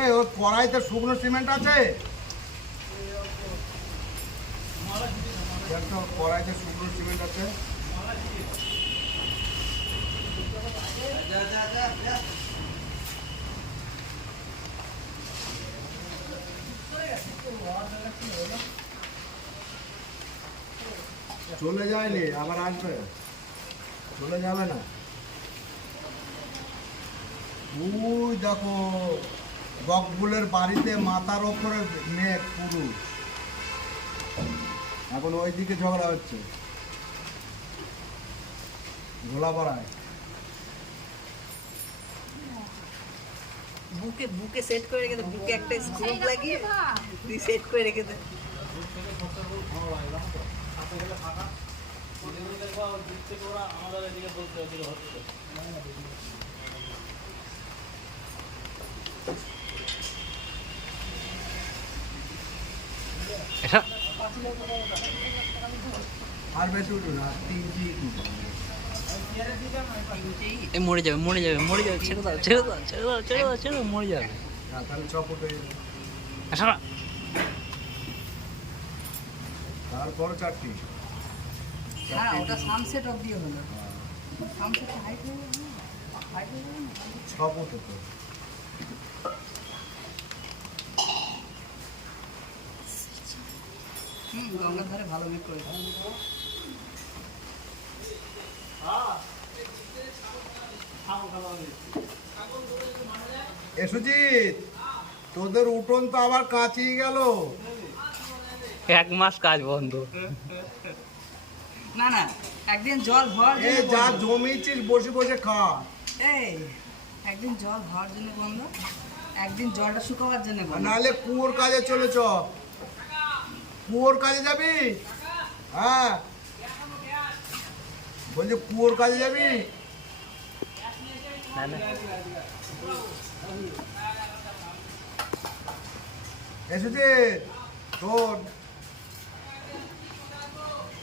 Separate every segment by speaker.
Speaker 1: এই ওর কড়াইতে শুকনো সিমেন্ট আছে? কড়াইতে শুকনো সিমেন্ট আছে। চলে যায়নি আবার আসবে। চলে যাবে না। ওই দেখো বকবুলের বাড়িতে মাথার ওপরে মেঘ পুরু। এখন ওই দিকে ঝগড়া হচ্ছে। গোলাপাড়ায়
Speaker 2: বুকে বুকে সেট করে রেখে দে বুকে একটা স্ক্রুপ লাগিয়ে তুই সেট করে রেখে দে।
Speaker 1: আর বেশি উঠু না তিনটি
Speaker 2: এ মরে যাবে মরে যাবে মরে যাবে ছেড়ে দাও ছেড়ে দাও ছেড়ে দাও ছেড়ে দাও ছেড়ে দাও মরে যাবে।
Speaker 1: তাহলে
Speaker 2: আসা
Speaker 1: তারপর চারটি।
Speaker 2: হ্যাঁ ওটা সানসেট অবধি হলো। সানসেট হাইট হয়ে যাবে হাইট হয়ে যাবে
Speaker 1: ছ ফুট তো
Speaker 2: হুম গঙ্গার ধারে ভালো মেক করে
Speaker 1: এ তোদের উঠোন তো আবার কাঁচিয়ে গেল।
Speaker 2: এক মাস কাজ বন্ধ। না না একদিন জল হওয়ার
Speaker 1: এ
Speaker 2: জন্য
Speaker 1: যা
Speaker 2: বন্ধ।
Speaker 1: জমিয়েছিস বসে বসে খা।
Speaker 2: এই একদিন জল হওয়ার জন্য বন্ধ একদিন জলটা শুকাবার জন্য বন্ধ।
Speaker 1: নাহলে কুয়োর কাজে চলে চ কুয়োর কাজে যাবি? হ্যাঁ। বলছি কুয়োর কাজে যাবি?
Speaker 2: না না।
Speaker 1: এসেছে শোন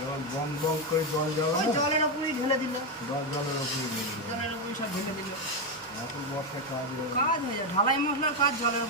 Speaker 1: যেমন বম বম করে জল যাবে
Speaker 2: ওই জলের ওপরেই ঢেলে দিল।
Speaker 1: জল ঢেলে।
Speaker 2: জলের ওপরেই সব ঢেলে দিল।
Speaker 1: এখন বর্ষায় কাজ
Speaker 2: কাজ হয়ে যায়। ঢালাই মশলার কাজ জলের